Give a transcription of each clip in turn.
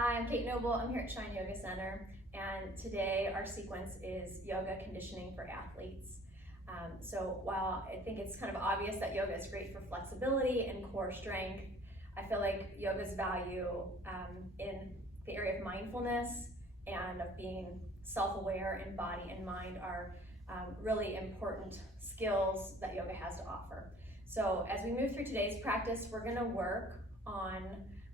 Hi, I'm Kate Noble. I'm here at Shine Yoga Center, and today our sequence is yoga conditioning for athletes. So while I think it's kind of obvious that yoga is great for flexibility and core strength, I feel like yoga's value in the area of mindfulness and of being self-aware in body and mind are really important skills that yoga has to offer. So as we move through today's practice, we're going to work on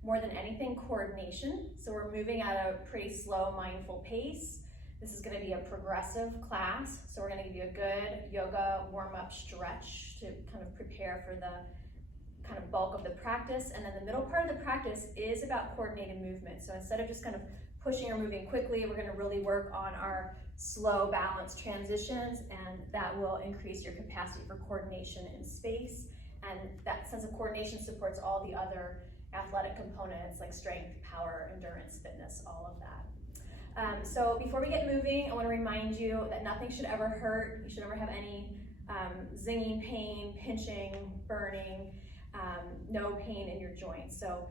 more than anything coordination. So we're moving at a pretty slow, mindful pace. This is going to be a progressive class. So we're going to give you a good yoga warm-up stretch to kind of prepare for the kind of bulk of the practice. And then the middle part of the practice is about coordinated movement. So instead of just kind of pushing or moving quickly, we're going to really work on our slow, balanced transitions, and that will increase your capacity for coordination in space. And that sense of coordination supports all the other athletic components like strength, power, endurance, fitness, all of that. So before we get moving, I want to remind you that nothing should ever hurt. You should never have any zinging pain, pinching, burning, no pain in your joints. So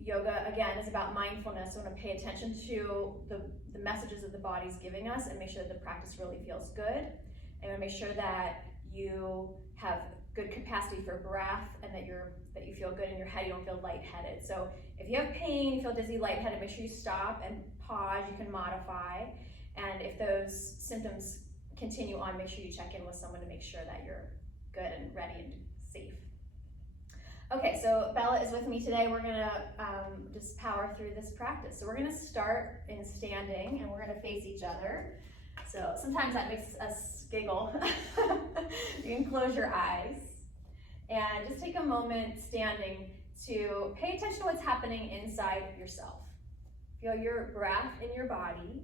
yoga, again, is about mindfulness. So we want to pay attention to the messages that the body's giving us and make sure that the practice really feels good. And we want to make sure that you have good capacity for breath and that you feel good in your head, you don't feel lightheaded. So if you have pain, you feel dizzy, lightheaded, make sure you stop and pause, you can modify. And if those symptoms continue on, make sure you check in with someone to make sure that you're good and ready and safe. Okay, so Bella is with me today. We're gonna just power through this practice. So we're gonna start in standing and we're gonna face each other. So sometimes that makes us giggle. You can close your eyes and just take a moment standing to pay attention to what's happening inside yourself. Feel your breath in your body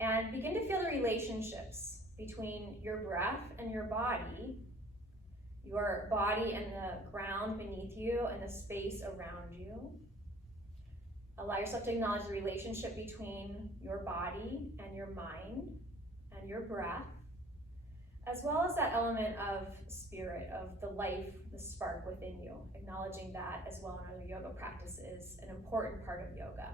and begin to feel the relationships between your breath and your body and the ground beneath you and the space around you. Allow yourself to acknowledge the relationship between your body and your mind and your breath, as well as that element of spirit, of the life, the spark within you. Acknowledging that as well in other yoga practice is an important part of yoga.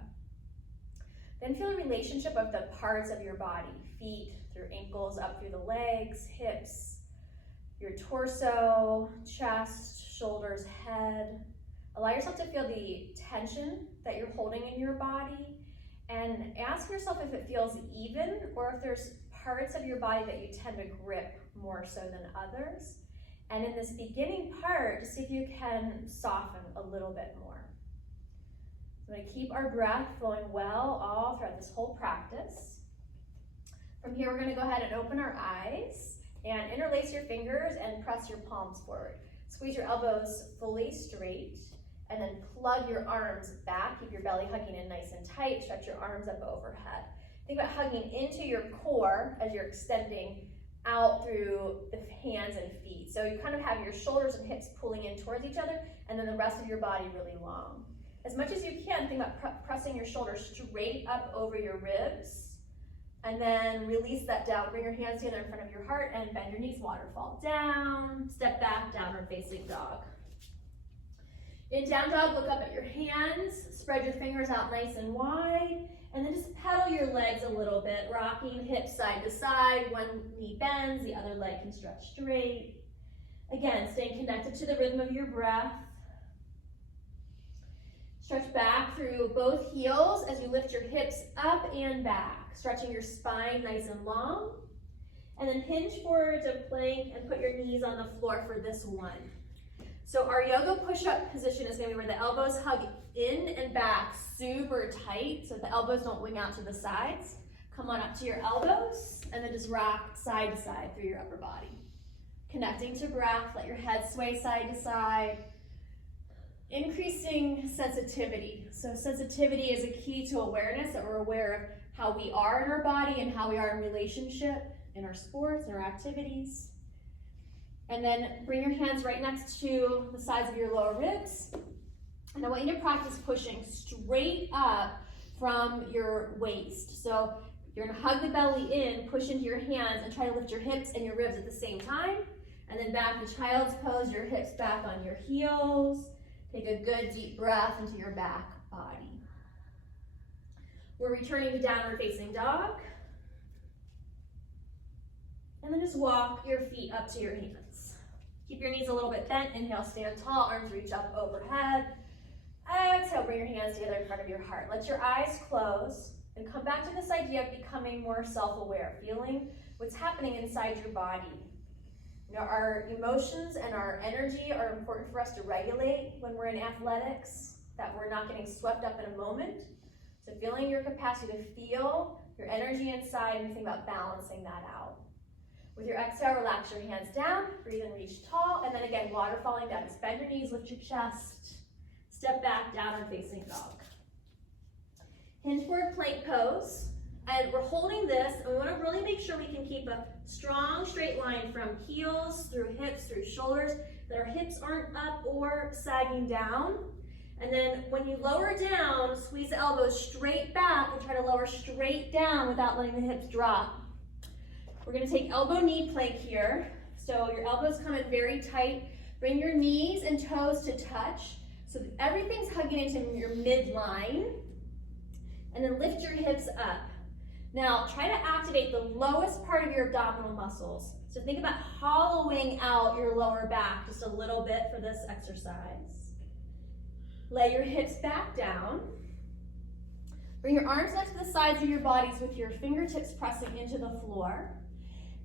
Then feel the relationship of the parts of your body, feet through ankles, up through the legs, hips, your torso, chest, shoulders, head. Allow yourself to feel the tension that you're holding in your body and ask yourself if it feels even or if there's parts of your body that you tend to grip more so than others. And in this beginning part, just see if you can soften a little bit more. So we're going to keep our breath flowing well all throughout this whole practice. From here, we're going to go ahead and open our eyes and interlace your fingers and press your palms forward. Squeeze your elbows fully straight and then plug your arms back. Keep your belly hugging in nice and tight. Stretch your arms up overhead. Think about hugging into your core as you're extending out through the hands and feet. So you kind of have your shoulders and hips pulling in towards each other and then the rest of your body really long. As much as you can, think about pressing your shoulders straight up over your ribs. And then release that down. Bring your hands together in front of your heart and bend your knees, waterfall down, step back, downward facing dog. In down dog, look up at your hands, spread your fingers out nice and wide, and then just pedal your legs a little bit, rocking hips side to side. One knee bends, the other leg can stretch straight. Again, staying connected to the rhythm of your breath. Stretch back through both heels as you lift your hips up and back, stretching your spine nice and long. And then hinge forward to plank and put your knees on the floor for this one. So our yoga push-up position is going to be where the elbows hug in and back super tight so the elbows don't wing out to the sides. Come on up to your elbows and then just rock side to side through your upper body. Connecting to breath, let your head sway side to side. Increasing sensitivity. So sensitivity is a key to awareness, that we're aware of how we are in our body and how we are in relationship in our sports and our activities. And then bring your hands right next to the sides of your lower ribs. And I want you to practice pushing straight up from your waist. So you're gonna hug the belly in, push into your hands, and try to lift your hips and your ribs at the same time. And then back to child's pose, your hips back on your heels. Take a good deep breath into your back body. We're returning to downward facing dog. And then just walk your feet up to your hands. Keep your knees a little bit bent. Inhale, stand tall, arms reach up overhead. Exhale, bring your hands together in front of your heart. Let your eyes close and come back to this idea of becoming more self-aware, feeling what's happening inside your body. You know, our emotions and our energy are important for us to regulate when we're in athletics, that we're not getting swept up in a moment. So feeling your capacity to feel your energy inside and think about balancing that out. With your exhale, relax your hands down, breathe and reach tall, and then again, water falling down. Just bend your knees, lift your chest, step back, downward facing dog. Hinge forward plank pose, and we're holding this, and we want to really make sure we can keep a strong straight line from heels, through hips, through shoulders, that our hips aren't up or sagging down. And then when you lower down, squeeze the elbows straight back and try to lower straight down without letting the hips drop. We're going to take elbow knee plank here. So your elbows come in very tight. Bring your knees and toes to touch so that everything's hugging into your midline. And then lift your hips up. Now try to activate the lowest part of your abdominal muscles. So think about hollowing out your lower back just a little bit for this exercise. Lay your hips back down. Bring your arms next to the sides of your bodies with your fingertips pressing into the floor.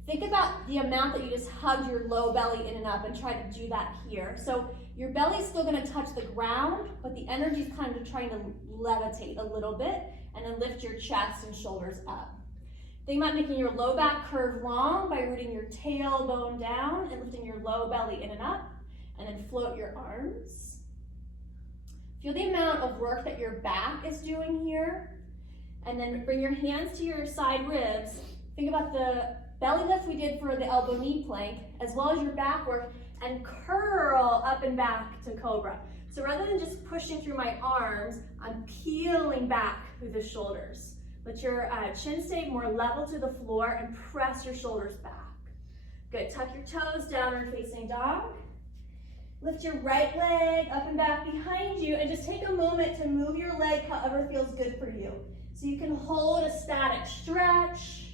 Think about the amount that you just hugged your low belly in and up, and try to do that here. So your belly's still going to touch the ground, but the energy's kind of trying to levitate a little bit, and then lift your chest and shoulders up. Think about making your low back curve long by rooting your tailbone down and lifting your low belly in and up, and then float your arms. Feel the amount of work that your back is doing here, and then bring your hands to your side ribs. Think about the belly lift we did for the elbow knee plank, as well as your back work, and curl up and back to cobra. So rather than just pushing through my arms, I'm peeling back through the shoulders. Let your chin stay more level to the floor and press your shoulders back. Good, tuck your toes, downward facing dog. Lift your right leg up and back behind you, and just take a moment to move your leg however feels good for you. So you can hold a static stretch,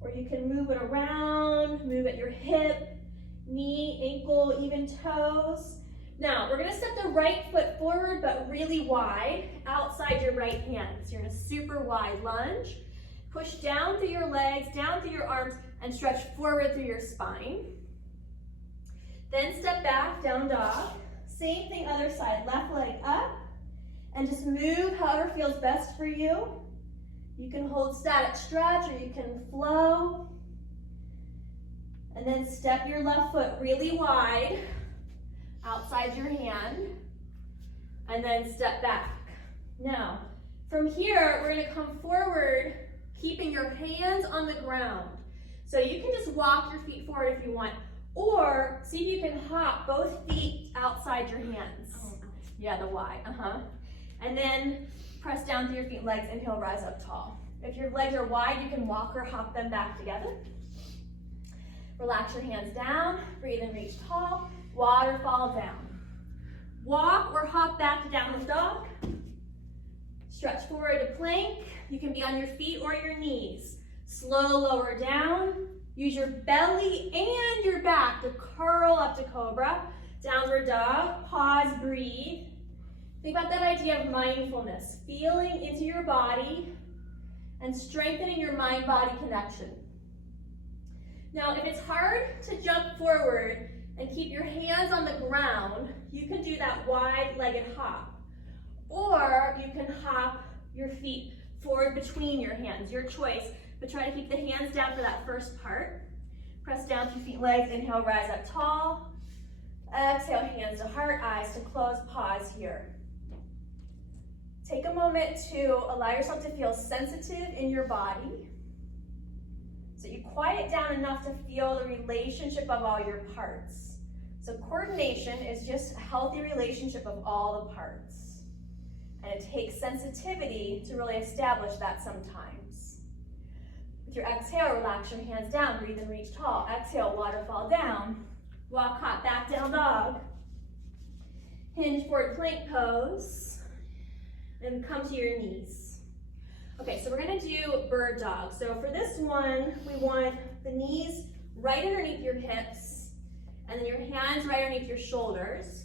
or you can move it around, move at your hip, knee, ankle, even toes. Now, we're gonna step the right foot forward, but really wide, outside your right hand. So you're in a super wide lunge. Push down through your legs, down through your arms, and stretch forward through your spine. Then step back, down dog. Same thing, other side, left leg up, and just move however feels best for you. You can hold static stretch, or you can flow. And then step your left foot really wide, outside your hand, and then step back. Now, from here, we're gonna come forward, keeping your hands on the ground. So you can just walk your feet forward if you want, or see if you can hop both feet outside your hands. Yeah, the Y, And then press down through your feet, legs, inhale, rise up tall. If your legs are wide, you can walk or hop them back together. Relax your hands down, breathe and reach tall, waterfall down. Walk or hop back to downward dog. Stretch forward to plank. You can be on your feet or your knees. Slow lower down. Use your belly and your back to curl up to cobra. Downward dog, pause, breathe. Think about that idea of mindfulness, feeling into your body and strengthening your mind-body connection. Now, if it's hard to jump forward and keep your hands on the ground, you can do that wide-legged hop. Or you can hop your feet forward between your hands, your choice. But try to keep the hands down for that first part. Press down through feet, legs, inhale, rise up tall. Exhale, hands to heart, eyes to close, pause here. Take a moment to allow yourself to feel sensitive in your body. So you quiet down enough to feel the relationship of all your parts. So coordination is just a healthy relationship of all the parts. And it takes sensitivity to really establish that sometimes. With your exhale, relax your hands down, breathe and reach tall. Exhale, waterfall down. Walk hop back, down dog. Hinge forward plank pose. And come to your knees. Okay, so we're gonna do bird dog. So for this one, we want the knees right underneath your hips, and then your hands right underneath your shoulders.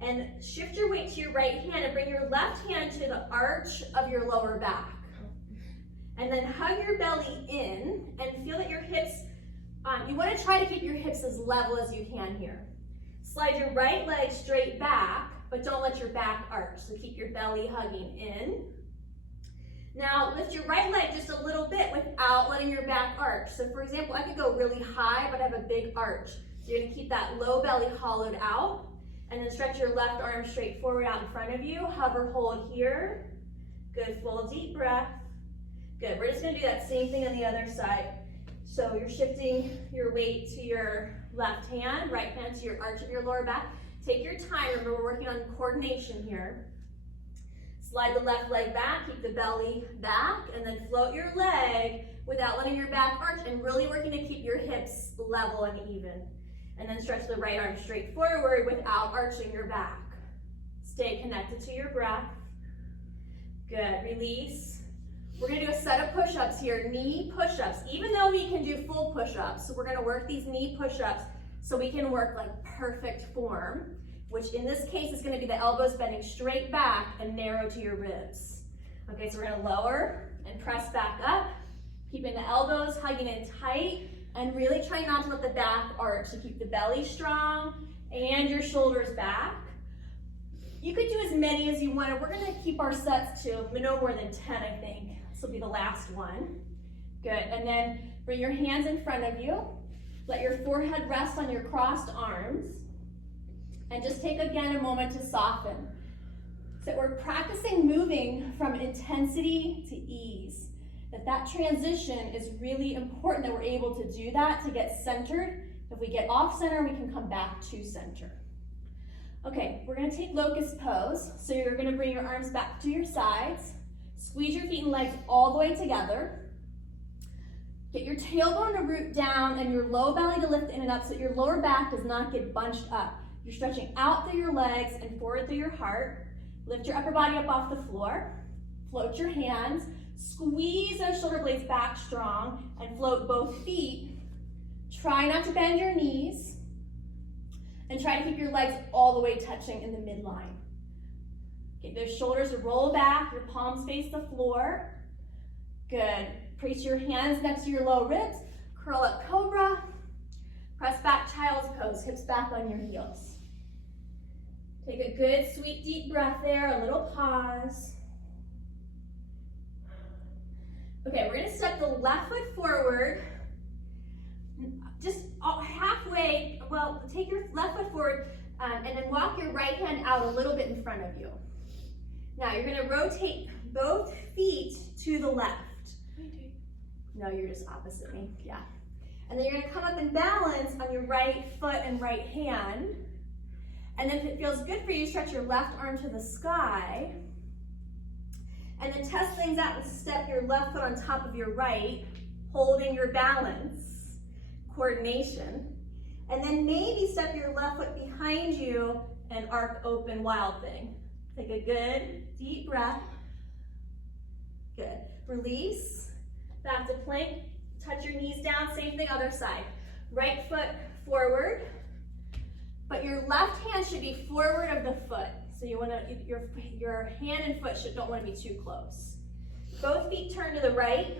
And shift your weight to your right hand and bring your left hand to the arch of your lower back. And then hug your belly in and feel that your hips, you want to try to keep your hips as level as you can here. Slide your right leg straight back, but don't let your back arch. So keep your belly hugging in. Now lift your right leg just a little bit without letting your back arch. So for example, I could go really high, but I have a big arch. So you're gonna keep that low belly hollowed out, and then stretch your left arm straight forward out in front of you. Hover, hold here. Good, full deep breath. Good, we're just gonna do that same thing on the other side. So you're shifting your weight to your left hand, right hand to your arch of your lower back. Take your time, remember we're working on coordination here. Slide the left leg back, keep the belly back, and then float your leg without letting your back arch and really working to keep your hips level and even. And then stretch the right arm straight forward without arching your back. Stay connected to your breath. Good, release. We're gonna do a set of push-ups here, knee push-ups, even though we can do full push-ups. So we're gonna work these knee push-ups so we can work like perfect form, which in this case is gonna be the elbows bending straight back and narrow to your ribs. Okay, so we're gonna lower and press back up, keeping the elbows hugging in tight, and really try not to let the back arch. So keep the belly strong and your shoulders back. You could do as many as you want. We're gonna keep our sets to no more than 10, I think. This will be the last one. Good, and then bring your hands in front of you. Let your forehead rest on your crossed arms. And just take again a moment to soften. So we're practicing moving from intensity to ease. That transition is really important that we're able to do that to get centered. If we get off center, we can come back to center. Okay, we're gonna take locust pose. So you're gonna bring your arms back to your sides. Squeeze your feet and legs all the way together. Get your tailbone to root down and your low belly to lift in and up so that your lower back does not get bunched up. You're stretching out through your legs and forward through your heart. Lift your upper body up off the floor. Float your hands. Squeeze those shoulder blades back strong and float both feet. Try not to bend your knees. And try to keep your legs all the way touching in the midline. Get those shoulders to roll back, your palms face the floor. Good. Place your hands next to your low ribs. Curl up cobra. Press back child's pose, hips back on your heels. Take a good, sweet, deep breath there, a little pause. Okay, we're gonna step the left foot forward. Just halfway, well, take your left foot forward and then walk your right hand out a little bit in front of you. Now you're gonna rotate both feet to the left. No, you're just opposite me, yeah. And then you're gonna come up and balance on your right foot and right hand. And then if it feels good for you, stretch your left arm to the sky. And then test things out and step your left foot on top of your right, holding your balance, coordination. And then maybe step your left foot behind you and arc open wild thing. Take a good deep breath. Good. Release. Back to plank. Touch your knees down. Same thing, other side. Right foot forward. But your left hand should be forward of the foot. So you want to, your hand and foot don't want to be too close. Both feet turn to the right.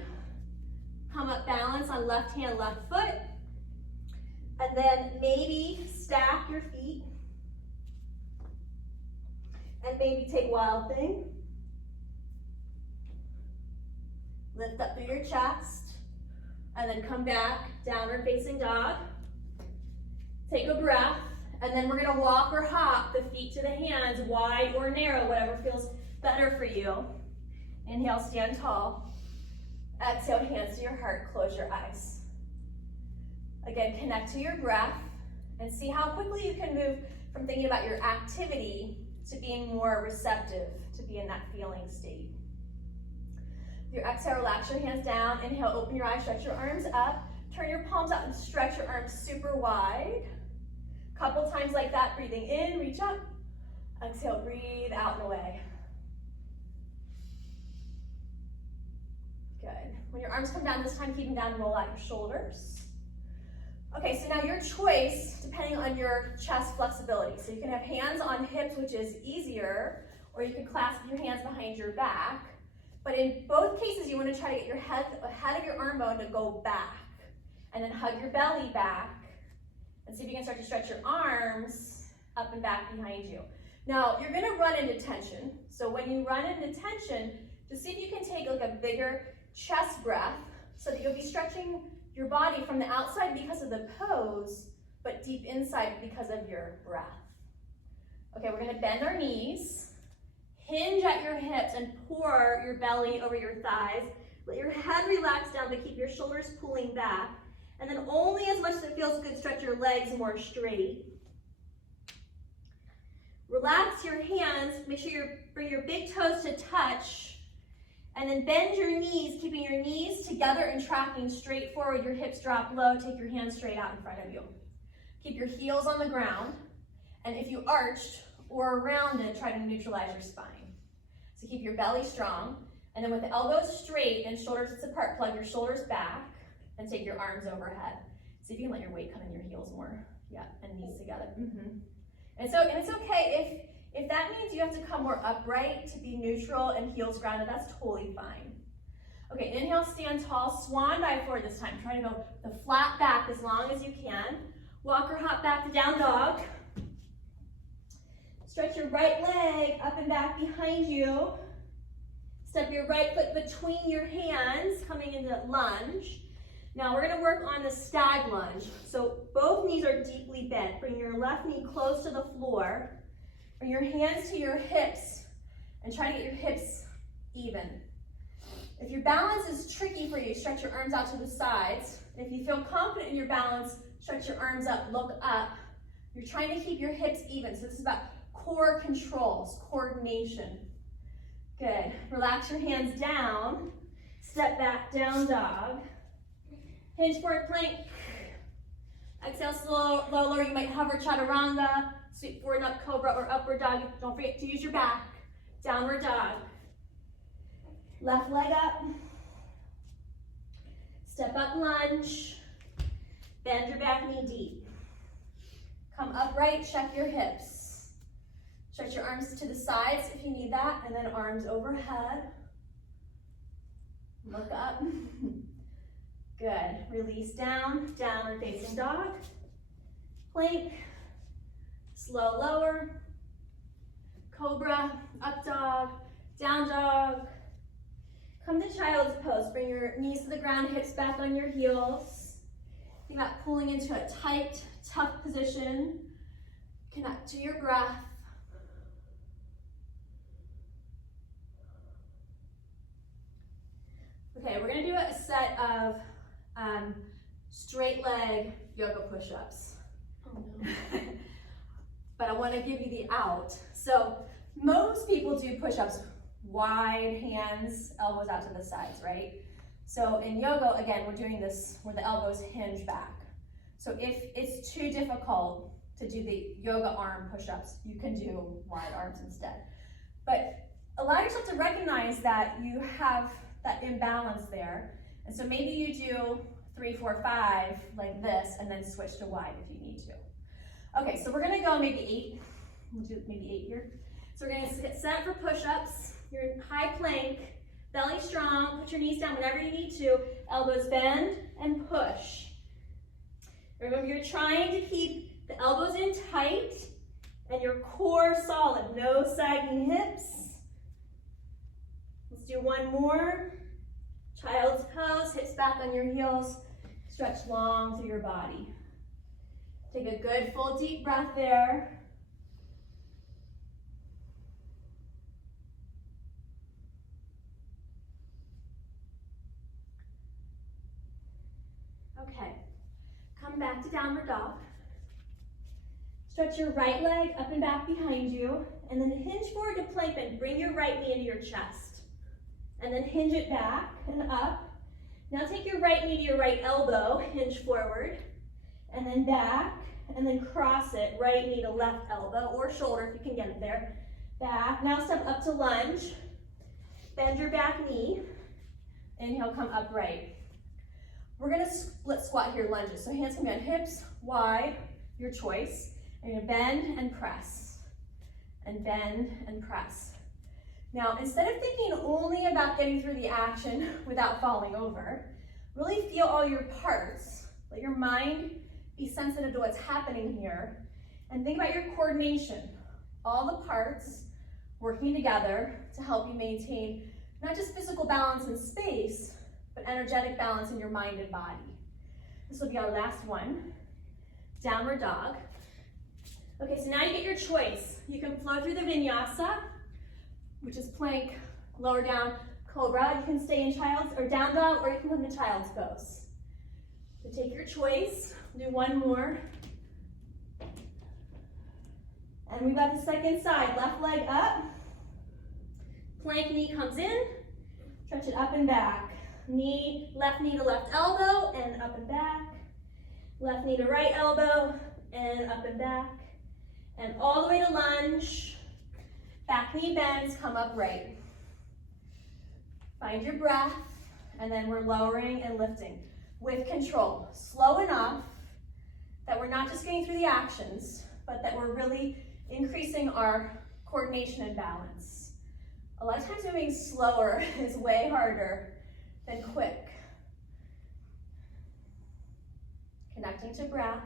Come up, balance on left hand, left foot. And then maybe stack your feet. And maybe take wild thing. Lift up through your chest. And then come back, downward facing dog. Take a breath. And then we're gonna walk or hop the feet to the hands, wide or narrow, whatever feels better for you. Inhale, stand tall. Exhale, hands to your heart, close your eyes. Again, connect to your breath and see how quickly you can move from thinking about your activity to being more receptive, to be in that feeling state. With your exhale, relax your hands down. Inhale, open your eyes, stretch your arms up. Turn your palms out and stretch your arms super wide. Couple times like that, breathing in, reach up. Exhale, breathe out and away. When your arms come down this time, keep them down and roll out your shoulders. Okay, so now your choice, depending on your chest flexibility. So you can have hands on hips, which is easier, or you can clasp your hands behind your back. But in both cases, you want to try to get your head ahead of your arm bone to go back. And then hug your belly back. And see if you can start to stretch your arms up and back behind you. Now, you're going to run into tension. So when you run into tension, just see if you can take like a bigger chest breath so that you'll be stretching your body from the outside because of the pose, but deep inside because of your breath. Okay, we're going to bend our knees, hinge at your hips, and pour your belly over your thighs. Let your head relax down, but keep your shoulders pulling back. And then only as much as it feels good, stretch your legs more straight. Relax your hands. Make sure you bring your big toes to touch. And then bend your knees, keeping your knees together and tracking straight forward. Your hips drop low. Take your hands straight out in front of you. Keep your heels on the ground. And if you arched or rounded, try to neutralize your spine. So keep your belly strong. And then with the elbows straight and shoulders apart, plug your shoulders back. And take your arms overhead. See if you can let your weight come in your heels more. Yeah, and knees together. And it's okay if that means you have to come more upright to be neutral and heels grounded, that's totally fine. Okay, inhale, stand tall, swan dive forward this time. Try to go the flat back as long as you can. Walk or hop back to down dog. Stretch your right leg up and back behind you. Step your right foot between your hands, coming into lunge. Now we're going to work on the stag lunge. So both knees are deeply bent. Bring your left knee close to the floor. Bring your hands to your hips and try to get your hips even. If your balance is tricky for you, stretch your arms out to the sides. If you feel confident in your balance, stretch your arms up, look up. You're trying to keep your hips even. So this is about core controls, coordination. Good. Relax your hands down. Step back, down dog. Hinge forward plank. Exhale, slow, lower. You might hover chaturanga, sweep forward up cobra or upward dog. Don't forget to use your back. Downward dog. Left leg up. Step up lunge. Bend your back knee deep. Come upright, check your hips. Stretch your arms to the sides if you need that, and then arms overhead. Look up. Good. Release down, downward facing dog. Plank. Slow lower. Cobra, up dog, down dog. Come to child's pose. Bring your knees to the ground, hips back on your heels. Think about pulling into a tight, tough position. Connect to your breath. Okay, we're gonna do a set of straight leg yoga push-ups. Oh, no. But I want to give you the out. So most people do push-ups wide hands, elbows out to the sides, right? So in yoga, again, we're doing this where the elbows hinge back. So if it's too difficult to do the yoga arm push-ups, you can do wide arms instead. But allow yourself to recognize that you have that imbalance there. And so maybe you do 3, 4, 5 like this, and then switch to wide if you need to. Okay, so we're gonna go maybe 8. We'll do maybe 8 here. So we're gonna get set for push-ups. You're in high plank, belly strong, put your knees down whenever you need to, elbows bend and push. Remember, you're trying to keep the elbows in tight and your core solid, no sagging hips. Let's do one more. Child's pose, hips back on your heels, stretch long through your body. Take a good full deep breath there. Okay, come back to downward dog. Stretch your right leg up and back behind you, and then hinge forward to plank and bring your right knee into your chest. And then hinge it back and up. Now take your right knee to your right elbow, hinge forward, and then back, and then cross it, right knee to left elbow, or shoulder if you can get it there. Back, now step up to lunge. Bend your back knee. Inhale, come upright. We're gonna split squat here, lunges. So hands can be on hips, wide, your choice. And you're gonna bend and press, and bend and press. Now, instead of thinking only about getting through the action without falling over, really feel all your parts. Let your mind be sensitive to what's happening here. And think about your coordination. All the parts working together to help you maintain not just physical balance in space, but energetic balance in your mind and body. This will be our last one. Downward dog. Okay, so now you get your choice. You can flow through the vinyasa, which is plank, lower down, cobra. You can stay in child's or down dog, or you can come to child's pose. So take your choice. Do one more. And we've got the second side. Left leg up. Plank knee comes in. Stretch it up and back. Left knee to left elbow and up and back. Left knee to right elbow and up and back. And all the way to lunge. Back knee bends, come upright. Find your breath, and then we're lowering and lifting with control. Slow enough that we're not just getting through the actions, but that we're really increasing our coordination and balance. A lot of times moving slower is way harder than quick. Connecting to breath.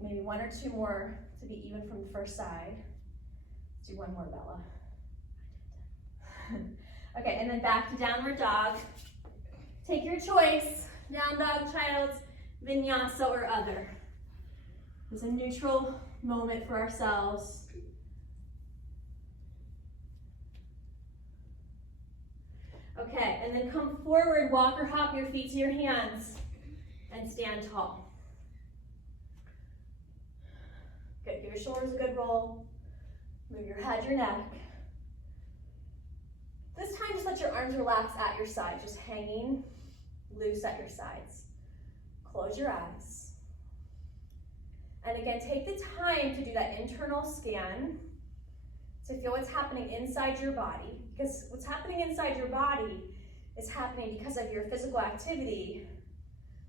Maybe one or two more to be even from the first side. Let's do one more, Bella. Okay, and then back to downward dog. Take your choice, down dog, child's, vinyasa, or other. It's a neutral moment for ourselves. Okay, and then come forward, walk or hop your feet to your hands, and stand tall. Good, give your shoulders a good roll. Move your head, your neck. This time, just let your arms relax at your side, just hanging loose at your sides. Close your eyes. And again, take the time to do that internal scan to feel what's happening inside your body, because what's happening inside your body is happening because of your physical activity,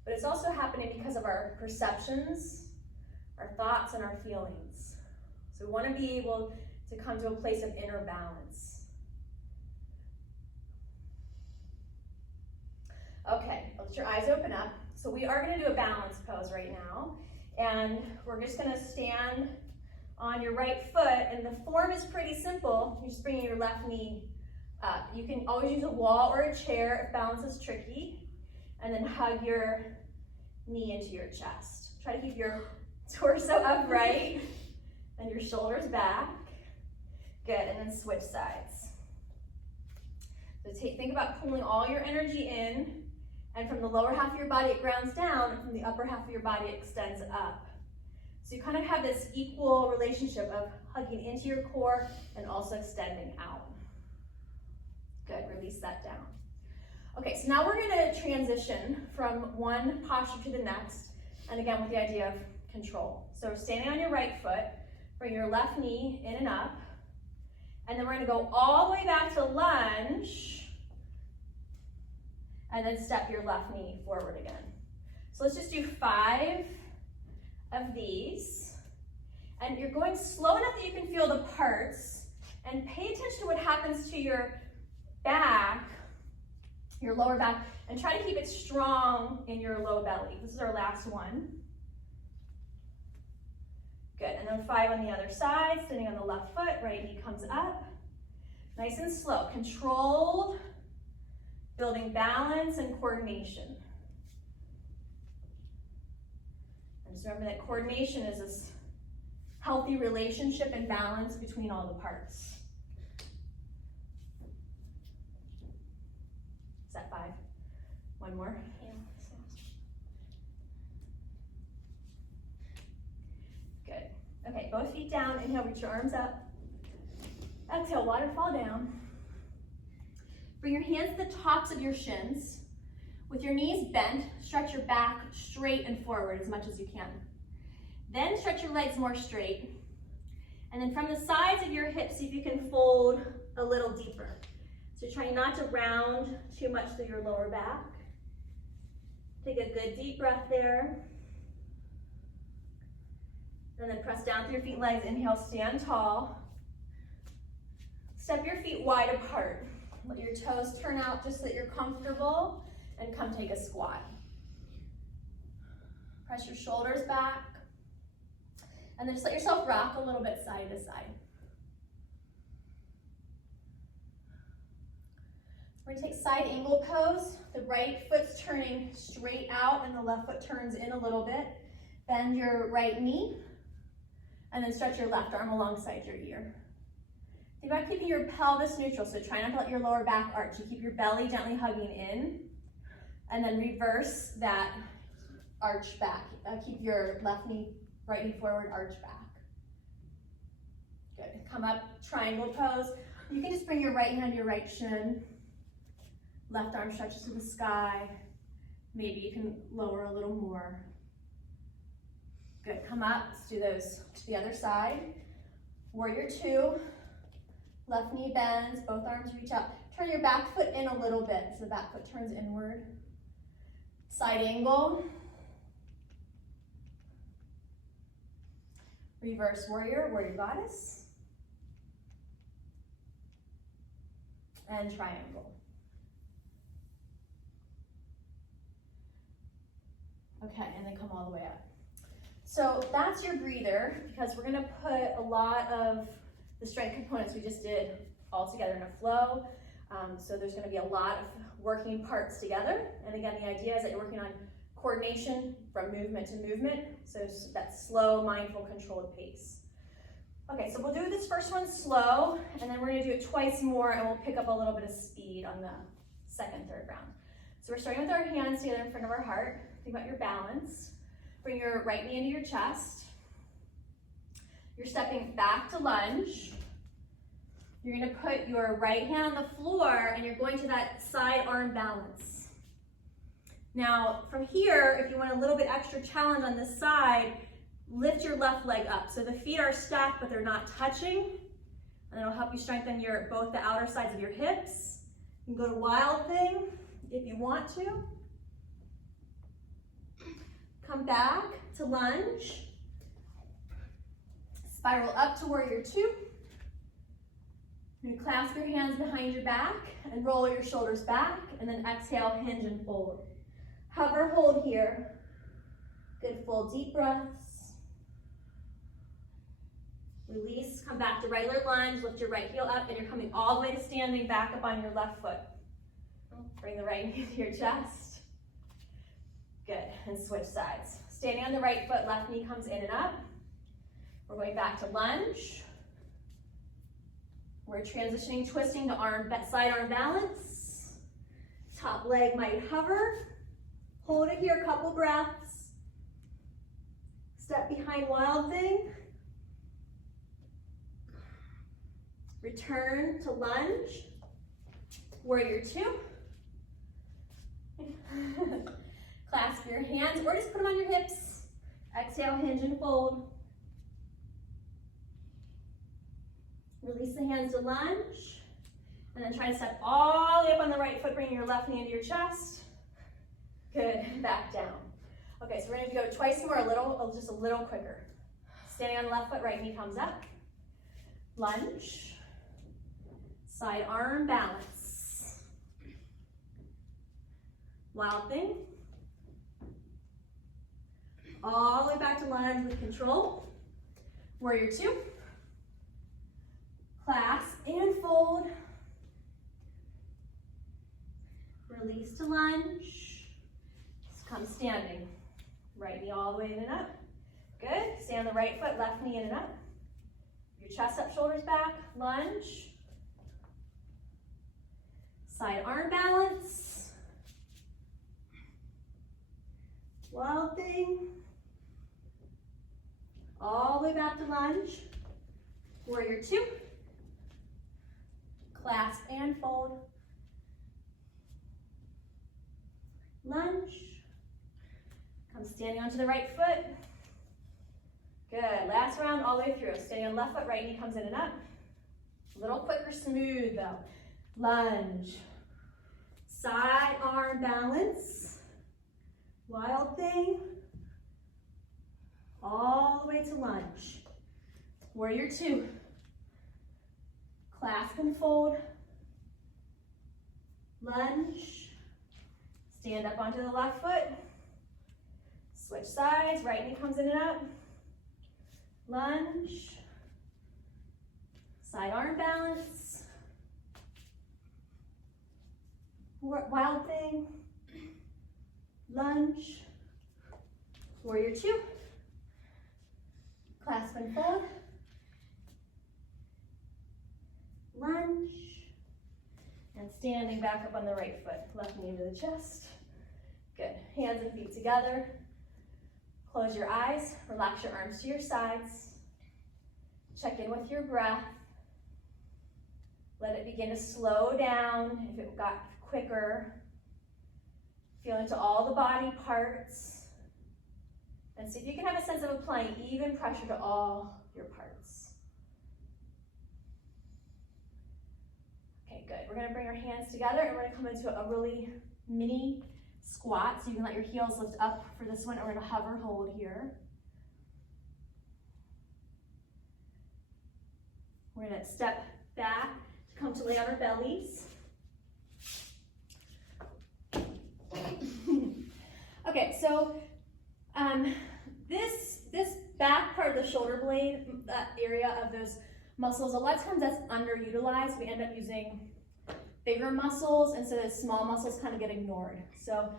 but it's also happening because of our perceptions, our thoughts, and our feelings. So we want to be able to come to a place of inner balance. Okay, let your eyes open up. So we are going to do a balance pose right now. And we're just going to stand on your right foot. And the form is pretty simple. You're just bringing your left knee up. You can always use a wall or a chair if balance is tricky. And then hug your knee into your chest. Try to keep your torso upright and your shoulders back. Good, and then switch sides. So think about pulling all your energy in, and from the lower half of your body it grounds down, and from the upper half of your body it extends up. So you kind of have this equal relationship of hugging into your core and also extending out. Good, release that down. Okay, so now we're going to transition from one posture to the next, and again with the idea of control. So standing on your right foot, bring your left knee in and up, and then we're going to go all the way back to lunge, and then step your left knee forward again. So let's just do 5 of these, and you're going slow enough that you can feel the parts, and pay attention to what happens to your back, your lower back, and try to keep it strong in your low belly. This is our last one. Good, and then 5 on the other side, standing on the left foot, right knee comes up. Nice and slow, controlled, building balance and coordination. And just remember that coordination is this healthy relationship and balance between all the parts. Is that 5? One more? Yeah. Good. Okay, both feet down. Inhale, reach your arms up. Exhale, waterfall down. Bring your hands to the tops of your shins. With your knees bent, stretch your back straight and forward as much as you can. Then stretch your legs more straight. And then from the sides of your hips, see if you can fold a little deeper. So trying not to round too much through your lower back. Take a good deep breath there. And then press down through your feet and legs. Inhale, stand tall. Step your feet wide apart. Let your toes turn out just so that you're comfortable, and come take a squat. Press your shoulders back. And then just let yourself rock a little bit side to side. We're gonna take side angle pose. The right foot's turning straight out and the left foot turns in a little bit. Bend your right knee and then stretch your left arm alongside your ear. Think about keeping your pelvis neutral, so try not to let your lower back arch. You keep your belly gently hugging in, and then reverse that arch back. Keep your left knee, right knee forward, arch back. Good. Come up, triangle pose. You can just bring your right hand to your right shin. Left arm stretches to the sky. Maybe you can lower a little more. Good. Come up. Let's do those to the other side. Warrior two. Left knee bends, both arms reach out. Turn your back foot in a little bit, so the back foot turns inward. Side angle. Reverse warrior, warrior goddess. And triangle. Okay, and then come all the way up. So that's your breather, because we're gonna put a lot of the strength components we just did all together in a flow. So there's gonna be a lot of working parts together. And again, the idea is that you're working on coordination from movement to movement. So that slow, mindful, controlled pace. Okay, so we'll do this first one slow, and then we're gonna do it twice more, and we'll pick up a little bit of speed on the second, third round. So we're starting with our hands together in front of our heart. Think about your balance. Bring your right knee into your chest. You're stepping back to lunge. You're gonna put your right hand on the floor and you're going to that side arm balance. Now, from here, if you want a little bit extra challenge on this side, lift your left leg up. So the feet are stacked, but they're not touching. And it'll help you strengthen both the outer sides of your hips. You can go to wild thing if you want to. Come back to lunge. Spiral up to warrior two. You clasp your hands behind your back and roll your shoulders back, and then exhale, hinge and fold. Hover, hold here. Good, full deep breaths. Release, come back to regular lunge, lift your right heel up, and you're coming all the way to standing back up on your left foot. Bring the right knee to your chest. Good, and switch sides. Standing on the right foot, left knee comes in and up. We're going back to lunge. We're transitioning, twisting to side arm balance. Top leg might hover. Hold it here, a couple breaths. Step behind wild thing. Return to lunge. Warrior two. Clasp your hands or just put them on your hips. Exhale, hinge and fold. Release the hands to lunge. And then try to step all the way up on the right foot, bringing your left knee into your chest. Good, back down. Okay, so we're gonna go twice more, just a little quicker. Standing on the left foot, right knee comes up. Lunge. Side arm balance. Wild thing. All the way back to lunge with control. Warrior two. Clasp and fold. Release to lunge. Just come standing. Right knee all the way in and up. Good. Stay on the right foot, left knee in and up. Your chest up, shoulders back. Lunge. Side arm balance. Wild thing. All the way back to lunge. Warrior two. Clasp and fold. Lunge. Come standing onto the right foot. Good. Last Last round all the way through. Standing on left foot, right knee comes in and up. A little quicker, smooth though. Lunge. Side arm balance. Wild thing. All the way to lunge. Warrior two. Clasp and fold. Lunge. Stand up onto the left foot. Switch sides, right knee comes in and up. Lunge. Side arm balance. Wild thing. Lunge. Warrior two. Clasp and fold. Lunge. And standing back up on the right foot. Left knee to the chest. Good. Hands and feet together. Close your eyes. Relax your arms to your sides. Check in with your breath. Let it begin to slow down if it got quicker. Feel into all the body parts. And see if you can have a sense of applying even pressure to all your parts. Okay, good. We're gonna bring our hands together and we're gonna come into a really mini squat. So you can let your heels lift up for this one and we're gonna hover hold here. We're gonna step back to come to lay on our bellies. Okay, so this back part of the shoulder blade, that area of those muscles, a lot of times that's underutilized. We end up using bigger muscles, and so those small muscles kind of get ignored. So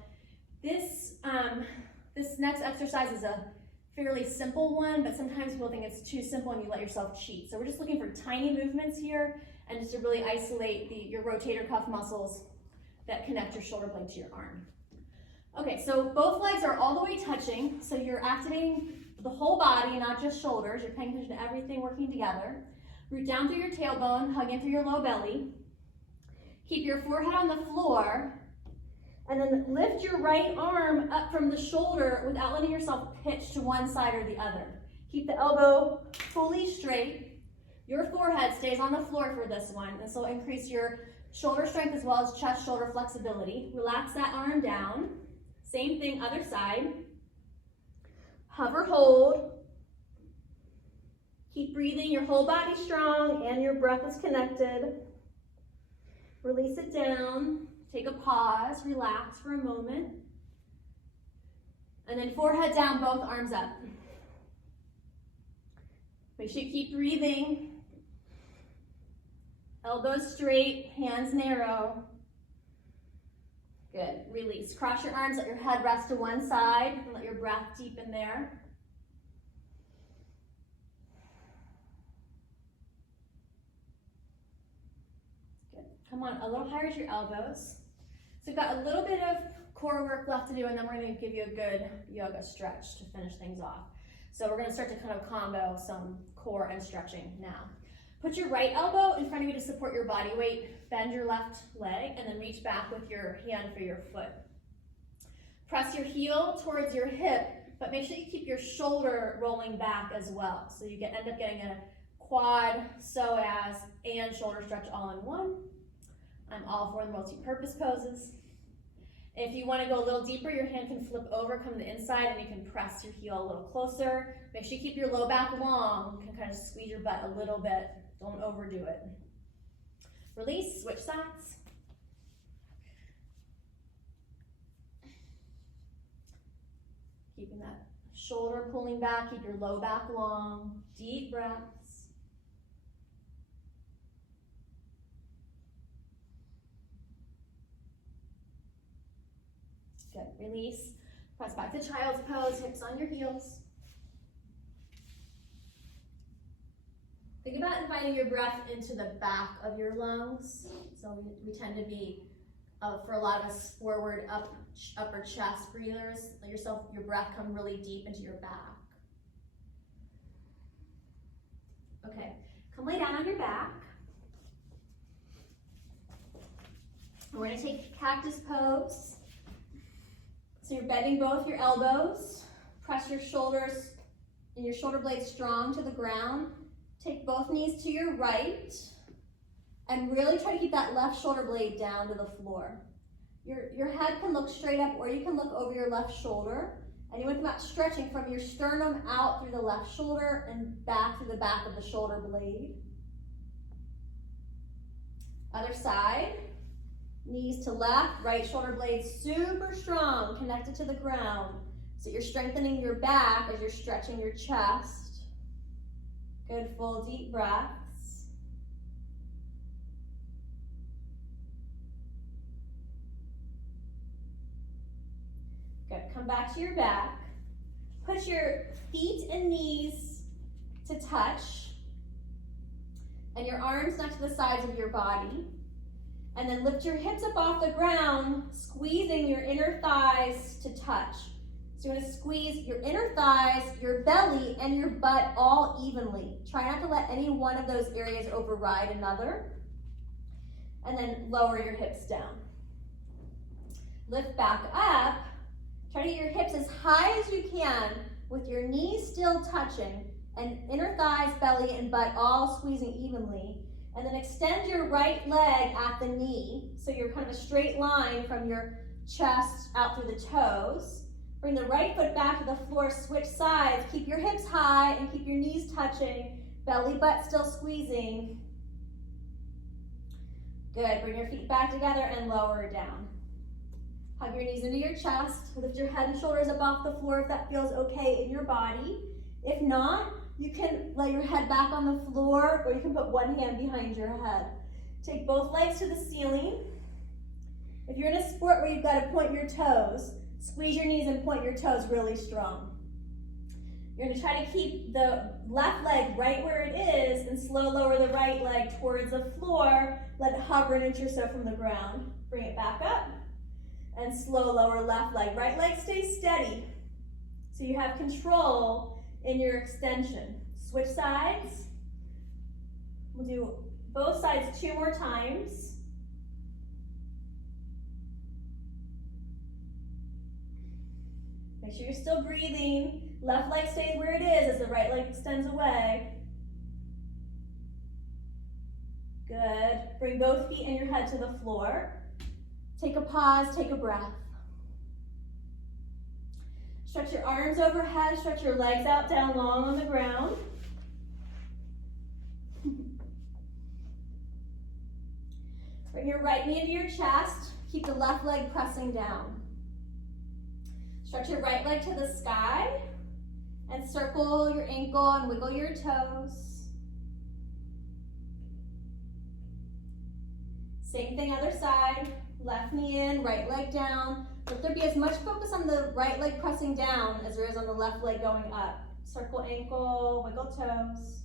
this next exercise is a fairly simple one, but sometimes people think it's too simple and you let yourself cheat. So we're just looking for tiny movements here and just to really isolate your rotator cuff muscles that connect your shoulder blade to your arm. Okay, so both legs are all the way touching, so you're activating the whole body, not just shoulders. You're paying attention to everything working together. Root down through your tailbone, hug in through your low belly. Keep your forehead on the floor, and then lift your right arm up from the shoulder without letting yourself pitch to one side or the other. Keep the elbow fully straight. Your forehead stays on the floor for this one. This will increase your shoulder strength as well as chest shoulder flexibility. Relax that arm down. Same thing, other side. Hover hold. Keep breathing, your whole body strong and your breath is connected. Release it down. Take a pause, relax for a moment. And then forehead down, both arms up. Make sure you keep breathing. Elbows straight, hands narrow. Good, release. Cross your arms, let your head rest to one side, and let your breath deepen there. Good, come on, a little higher to your elbows. So we've got a little bit of core work left to do, and then we're gonna give you a good yoga stretch to finish things off. So we're gonna start to kind of combo some core and stretching now. Put your right elbow in front of you to support your body weight. Bend your left leg and then reach back with your hand for your foot. Press your heel towards your hip, but make sure you keep your shoulder rolling back as well. So you end up getting a quad, psoas, and shoulder stretch all in one. I'm all for the multi-purpose poses. If you want to go a little deeper, your hand can flip over, come to the inside, and you can press your heel a little closer. Make sure you keep your low back long. You can kind of squeeze your butt a little bit. Don't overdo it. Release, switch sides. Keeping that shoulder pulling back, keep your low back long. Deep breaths. Good, release. Press back to child's pose, hips on your heels. Think about inviting your breath into the back of your lungs. So we tend to be, for a lot of us, forward, upper chest breathers. Let your breath come really deep into your back. Okay, come lay down on your back. We're gonna take cactus pose. So you're bending both your elbows. Press your and your shoulder blades strong to the ground. Take both knees to your right and really try to keep that left shoulder blade down to the floor. Your head can look straight up or you can look over your left shoulder. And you want to think about stretching from your sternum out through the left shoulder and back through the back of the shoulder blade. Other side. Knees to left, right shoulder blade super strong, connected to the ground. So you're strengthening your back as you're stretching your chest. Good, full deep breaths. Good, come back to your back. Put your feet and knees to touch and your arms next to the sides of your body. And then lift your hips up off the ground, squeezing your inner thighs to touch. So you want to squeeze your inner thighs, your belly, and your butt all evenly. Try not to let any one of those areas override another. And then lower your hips down. Lift back up. Try to get your hips as high as you can with your knees still touching and inner thighs, belly, and butt all squeezing evenly. And then extend your right leg at the knee. So you're kind of a straight line from your chest out through the toes. Bring the right foot back to the floor, switch sides. Keep your hips high and keep your knees touching. Belly, butt still squeezing. Good, bring your feet back together and lower down. Hug your knees into your chest. Lift your head and shoulders up off the floor if that feels okay in your body. If not, you can lay your head back on the floor or you can put one hand behind your head. Take both legs to the ceiling. If you're in a sport where you've got to point your toes, squeeze your knees and point your toes really strong. You're going to try to keep the left leg right where it is and slow lower the right leg towards the floor. Let it hover an inch or so from the ground. Bring it back up and slow lower left leg. Right leg stays steady so you have control in your extension. Switch sides. We'll do both sides 2 more times. Make sure you're still breathing. Left leg stays where it is as the right leg extends away. Good. Bring both feet and your head to the floor. Take a pause, take a breath. Stretch your arms overhead, stretch your legs out down long on the ground. Bring your right knee into your chest. Keep the left leg pressing down. Stretch your right leg to the sky and circle your ankle and wiggle your toes. Same thing, other side. Left knee in, right leg down. Let there be as much focus on the right leg pressing down as there is on the left leg going up. Circle ankle, wiggle toes.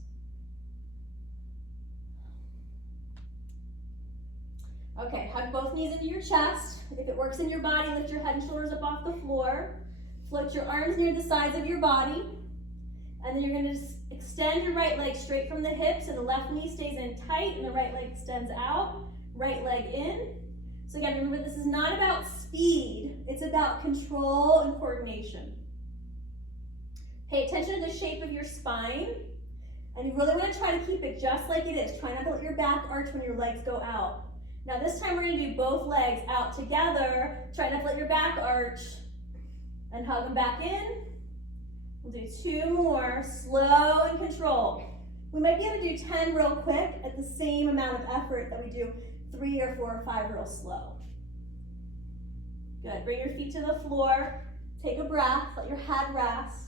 Okay, hug both knees into your chest. If it works in your body, lift your head and shoulders up off the floor. Float your arms near the sides of your body. And then you're going to extend your right leg straight from the hips so the left knee stays in tight and the right leg extends out. Right leg in. So again, remember this is not about speed, it's about control and coordination. Pay attention to the shape of your spine, and you really want to try to keep it just like it is. Try not to let your back arch when your legs go out. Now this time we're going to do both legs out together. Try not to let your back arch, and hug them back in. We'll do 2 more, slow and controlled. We might be able to do 10 real quick at the same amount of effort that we do 3 or 4 or 5 real slow. Good, bring your feet to the floor, take a breath, let your head rest.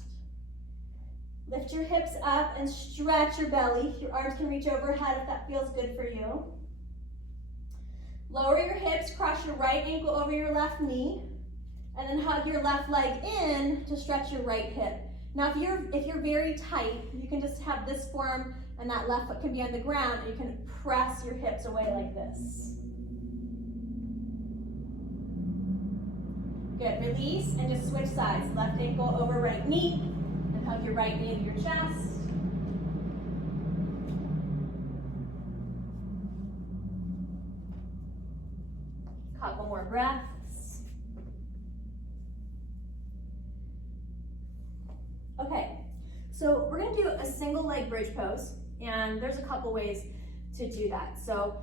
Lift your hips up and stretch your belly. Your arms can reach overhead if that feels good for you. Lower your hips, cross your right ankle over your left knee, and then hug your left leg in to stretch your right hip. Now if you're very tight, you can just have this form and that left foot can be on the ground and you can press your hips away like this. Good, release and just switch sides. Left ankle over right knee and hug your right knee into your chest. Couple more breaths. Okay, so do a single leg bridge pose, and there's a couple ways to do that. So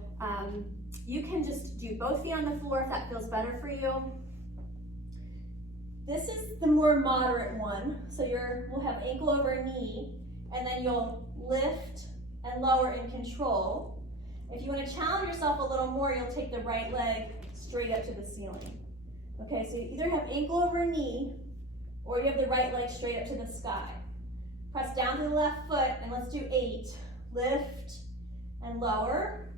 you can just do both feet on the floor if that feels better for you. This is the more moderate one. So we'll have ankle over knee, and then you'll lift and lower in control. If you want to challenge yourself a little more, you'll take the right leg straight up to the ceiling. Okay, so you either have ankle over knee, or you have the right leg straight up to the sky. Press down to the left foot, and let's do 8. Lift and lower.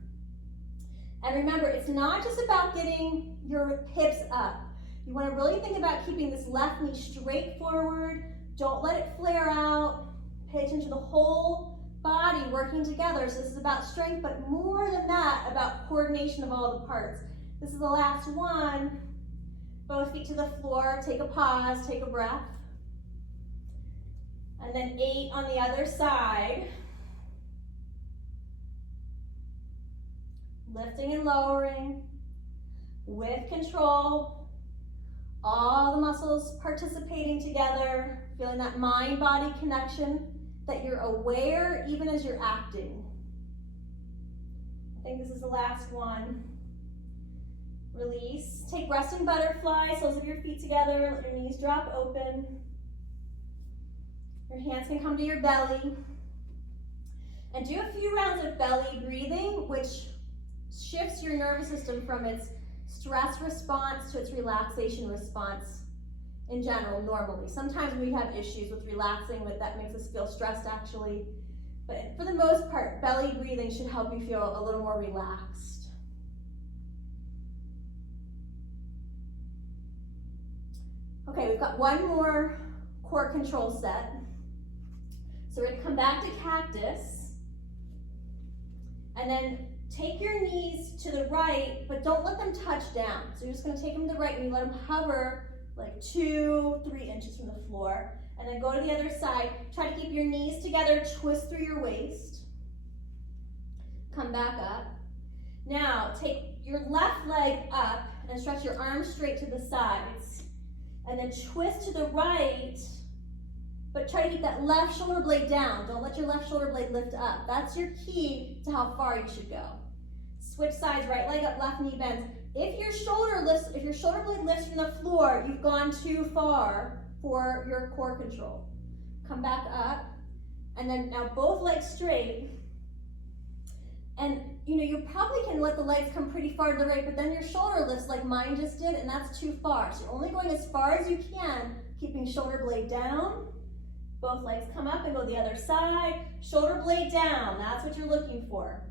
And remember, it's not just about getting your hips up. You want to really think about keeping this left knee straight forward. Don't let it flare out. Pay attention to the whole body working together. So this is about strength, but more than that, about coordination of all the parts. This is the last one. Both feet to the floor. Take a pause, take a breath. And then 8 on the other side. Lifting and lowering with control. All the muscles participating together, feeling that mind-body connection, that you're aware even as you're acting. I think this is the last one. Release. Take resting butterfly, soles of your feet together, let your knees drop open. Your hands can come to your belly. And do a few rounds of belly breathing, which shifts your nervous system from its stress response to its relaxation response in general, normally. Sometimes we have issues with relaxing, that makes us feel stressed actually. But for the most part, belly breathing should help you feel a little more relaxed. Okay, we've got one more core control set. So we're gonna come back to cactus, and then take your knees to the right, but don't let them touch down. So you're just gonna take them to the right and you let them hover like 2-3 inches from the floor. And then go to the other side. Try to keep your knees together, twist through your waist. Come back up. Now take your left leg up and stretch your arms straight to the sides. And then twist to the right, but try to keep that left shoulder blade down. Don't let your left shoulder blade lift up. That's your key to how far you should go. Switch sides, right leg up, left knee bends. If your shoulder blade lifts from the floor, you've gone too far for your core control. Come back up, and then now both legs straight. And you probably can let the legs come pretty far to the right, but then your shoulder lifts like mine just did, and that's too far. So you're only going as far as you can, keeping shoulder blade down. Both legs come up and go the other side. Shoulder blade down, that's what you're looking for.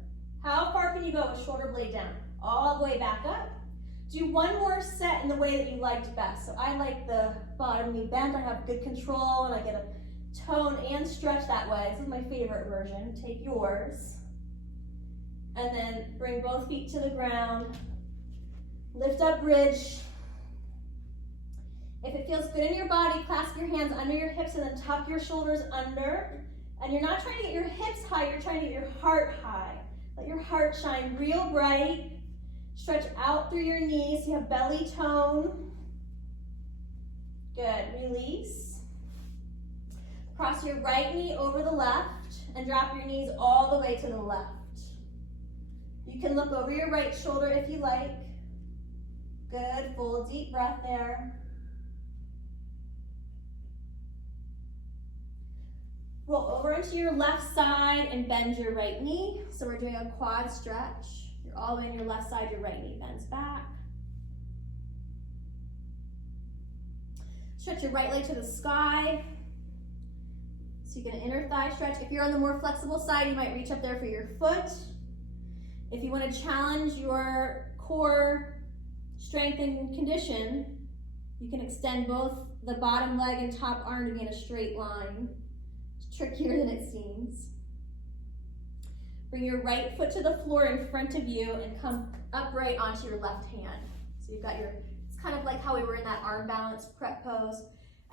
How far can you go with shoulder blade down? All the way back up. Do one more set in the way that you liked best. So I like the bottom knee bend. I have good control and I get a tone and stretch that way. This is my favorite version. Take yours. And then bring both feet to the ground. Lift up bridge. If it feels good in your body, clasp your hands under your hips and then tuck your shoulders under. And you're not trying to get your hips high, you're trying to get your heart high. Let your heart shine real bright. Stretch out through your knees so you have belly tone. Good, release. Cross your right knee over the left and drop your knees all the way to the left. You can look over your right shoulder if you like. Good, full deep breath there. Roll over into your left side and bend your right knee. So we're doing a quad stretch. You're all the way on your left side, your right knee bends back. Stretch your right leg to the sky. So you get an inner thigh stretch. If you're on the more flexible side, you might reach up there for your foot. If you want to challenge your core strength and condition, you can extend both the bottom leg and top arm to be in a straight line. Trickier than it seems. Bring your right foot to the floor in front of you and come upright onto your left hand. So you've got it's kind of like how we were in that arm balance prep pose.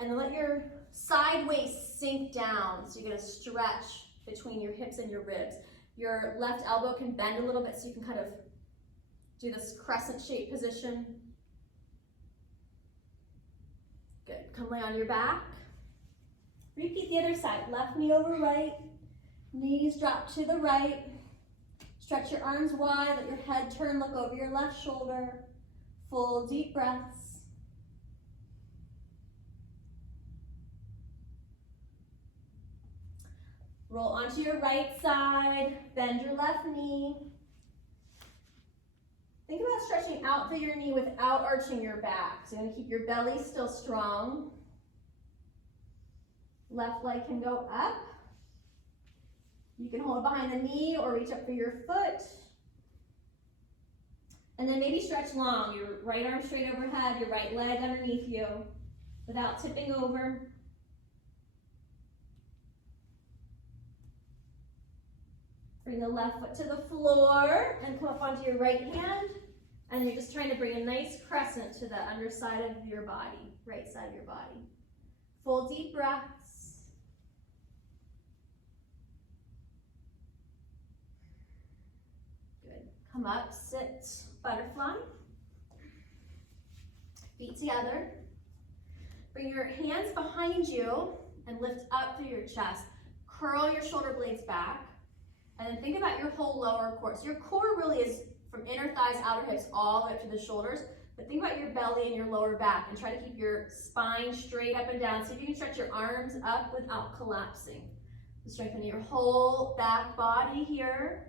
And then let your side waist sink down so you get a stretch between your hips and your ribs. Your left elbow can bend a little bit so you can kind of do this crescent shape position. Good, come lay on your back. Repeat the other side. Left knee over right. Knees drop to the right. Stretch your arms wide. Let your head turn. Look over your left shoulder. Full deep breaths. Roll onto your right side. Bend your left knee. Think about stretching out through your knee without arching your back. So you're going to keep your belly still strong. Left leg can go up. You can hold behind the knee or reach up for your foot. And then maybe stretch long. Your right arm straight overhead, your right leg underneath you without tipping over. Bring the left foot to the floor and come up onto your right hand. And you're just trying to bring a nice crescent to the underside of your body, right side of your body. Full deep breaths. Good. Come up, sit, butterfly. Feet together. Bring your hands behind you and lift up through your chest. Curl your shoulder blades back. And then think about your whole lower core. So your core really is from inner thighs, outer hips, all the way up to the shoulders. But think about your belly and your lower back and try to keep your spine straight up and down. See if you can stretch your arms up without collapsing. So strengthen your whole back body here.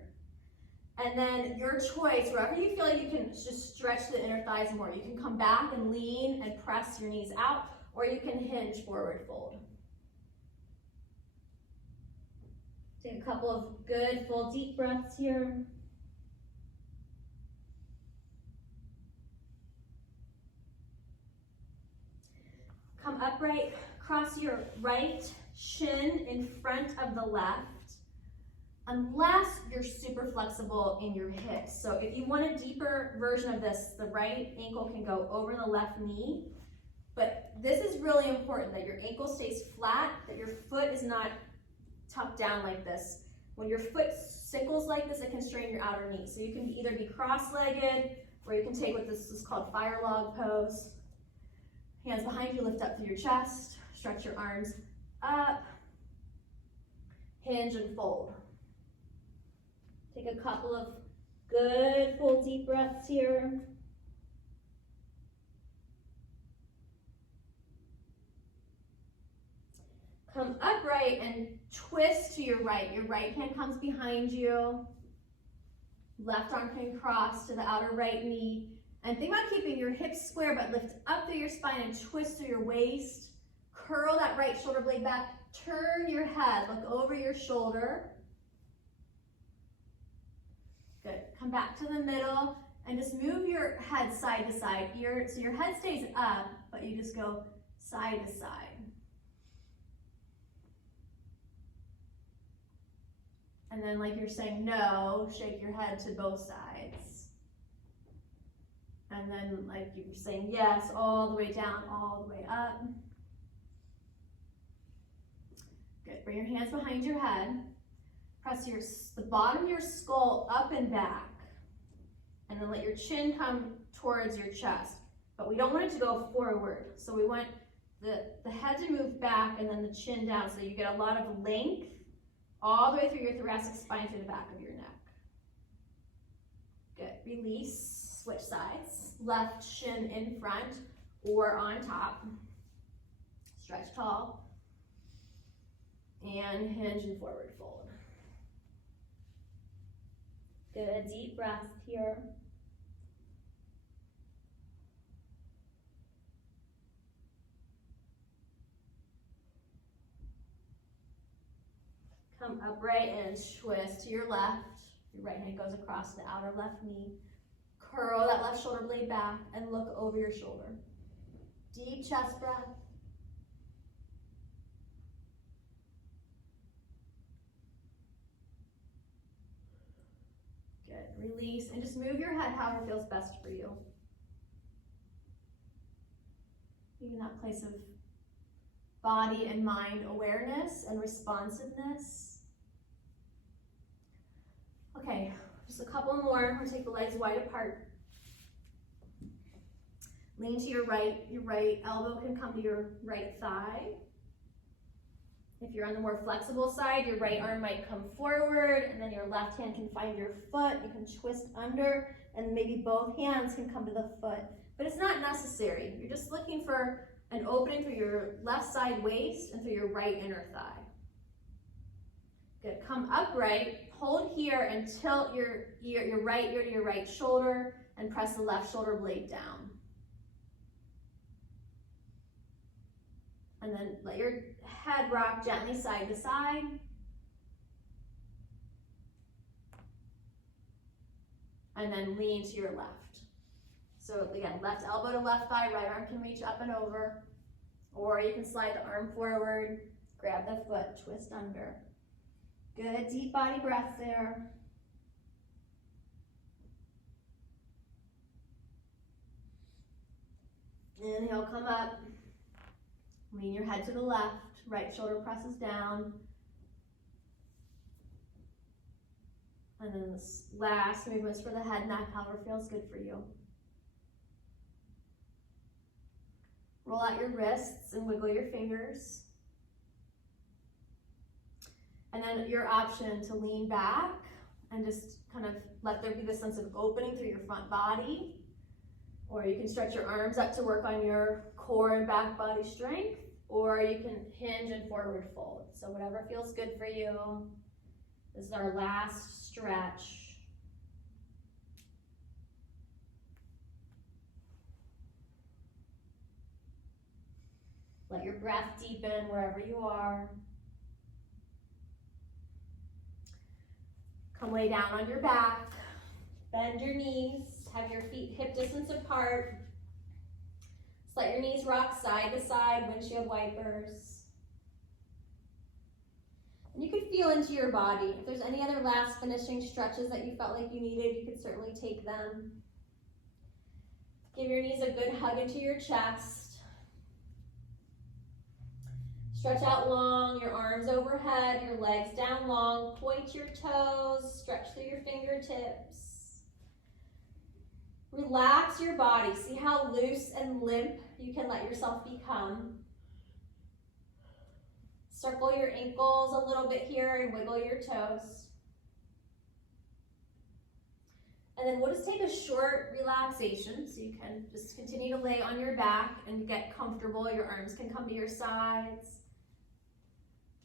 And then your choice, wherever you feel like you can just stretch the inner thighs more. You can come back and lean and press your knees out, or you can hinge forward fold. Take a couple of good full deep breaths here. Come upright, cross your right shin in front of the left, unless you're super flexible in your hips. So if you want a deeper version of this, the right ankle can go over the left knee. But this is really important, that your ankle stays flat, that your foot is not tucked down like this. When your foot sickles like this, it can strain your outer knee. So you can either be cross-legged, or you can take what this is called fire log pose. Hands behind you, lift up through your chest, stretch your arms up, hinge and fold. Take a couple of good full deep breaths here. Come upright and twist to your right. Your right hand comes behind you. Left arm can cross to the outer right knee. And think about keeping your hips square, but lift up through your spine and twist through your waist. Curl that right shoulder blade back. Turn your head, look over your shoulder. Good. Come back to the middle and just move your head side to side. So your head stays up, but you just go side to side. And then like you're saying no, shake your head to both sides. And then like you're saying yes, all the way down, all the way up. Good, bring your hands behind your head. Press the bottom of your skull up and back. And then let your chin come towards your chest. But we don't want it to go forward. So we want the head to move back and then the chin down, so you get a lot of length all the way through your thoracic spine to the back of your neck. Good, release, switch sides. Left shin in front or on top. Stretch tall. And hinge and forward fold. Good, deep breath here. Come upright and twist to your left. Your right hand goes across the outer left knee. Curl that left shoulder blade back and look over your shoulder. Deep chest breath. Good. Release and just move your head however feels best for you. Being in that place of body and mind awareness and responsiveness. Okay, just a couple more. We're going to take the legs wide apart. Lean to your right. Your right elbow can come to your right thigh. If you're on the more flexible side, your right arm might come forward, and then your left hand can find your foot. You can twist under, and maybe both hands can come to the foot. But it's not necessary. You're just looking for an opening through your left side waist and through your right inner thigh. Good. Come upright, hold here and tilt your right ear to your right shoulder and press the left shoulder blade down. And then let your head rock gently side to side. And then lean to your left. So again, left elbow to left thigh, right arm can reach up and over. Or you can slide the arm forward, grab the foot, twist under. Good, deep body breath there. Inhale, come up. Lean your head to the left, right shoulder presses down. And then this last movements for the head, neck, however feels good for you. Roll out your wrists and wiggle your fingers. And then your option to lean back and just kind of let there be this sense of opening through your front body. Or you can stretch your arms up to work on your core and back body strength. Or you can hinge and forward fold. So whatever feels good for you. This is our last stretch. Let your breath deepen wherever you are. Come lay down on your back. Bend your knees. Have your feet hip distance apart. Just let your knees rock side to side, windshield wipers. And you could feel into your body. If there's any other last finishing stretches that you felt like you needed, you could certainly take them. Give your knees a good hug into your chest. Stretch out long, your arms overhead, your legs down long. Point your toes, stretch through your fingertips. Relax your body. See how loose and limp you can let yourself become. Circle your ankles a little bit here and wiggle your toes. And then we'll just take a short relaxation. So you can just continue to lay on your back and get comfortable. Your arms can come to your sides.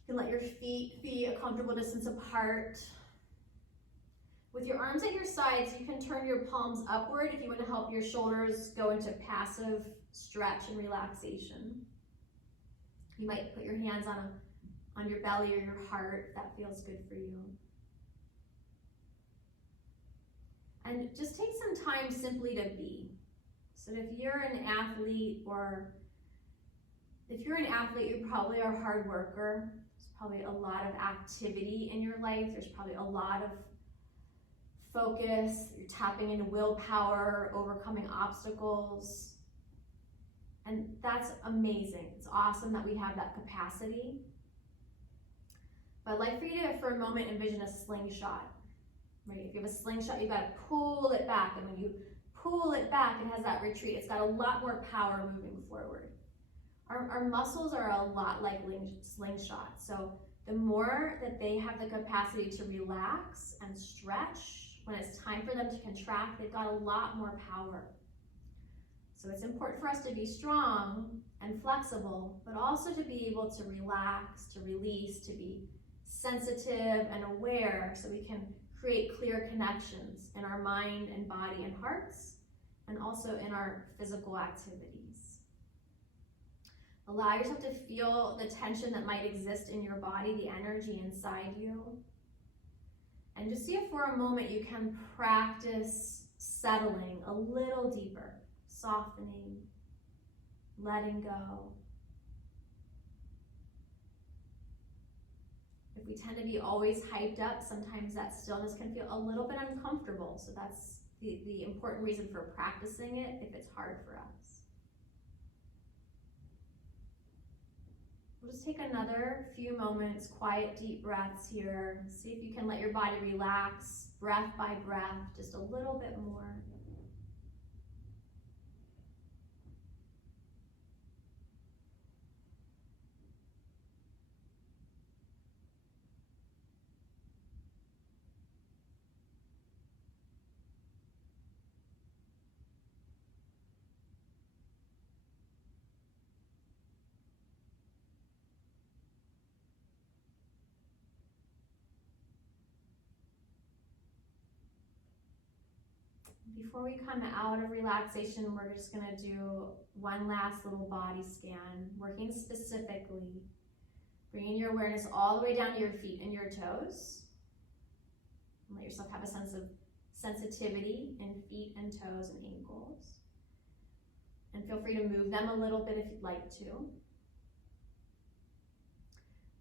You can let your feet be a comfortable distance apart. With your arms at your sides, you can turn your palms upward if you want to help your shoulders go into passive stretch and relaxation. You might put your hands on your belly or your heart if that feels good for you. And just take some time simply to be. So if you're an athlete, you probably are a hard worker. There's probably a lot of activity in your life. There's probably a lot of focus. You're tapping into willpower, overcoming obstacles. And that's amazing. It's awesome that we have that capacity. But I'd like for you to, for a moment, envision a slingshot. Right? If you have a slingshot, you've got to pull it back. And when you pull it back, it has that retreat. It's got a lot more power moving forward. Our muscles are a lot like slingshots. So the more that they have the capacity to relax and stretch, when it's time for them to contract, they've got a lot more power. So it's important for us to be strong and flexible, but also to be able to relax, to release, to be sensitive and aware so we can create clear connections in our mind and body and hearts, and also in our physical activities. Allow yourself to feel the tension that might exist in your body, the energy inside you. And just see if for a moment you can practice settling a little deeper, softening, letting go. If we tend to be always hyped up, sometimes that stillness can feel a little bit uncomfortable. So that's the important reason for practicing it if it's hard for us. We'll just take another few moments, quiet, deep breaths here. See if you can let your body relax, breath by breath, just a little bit more. Before we come out of relaxation, we're just gonna do one last little body scan, working specifically, bringing your awareness all the way down to your feet and your toes. And let yourself have a sense of sensitivity in feet and toes and ankles. And feel free to move them a little bit if you'd like to.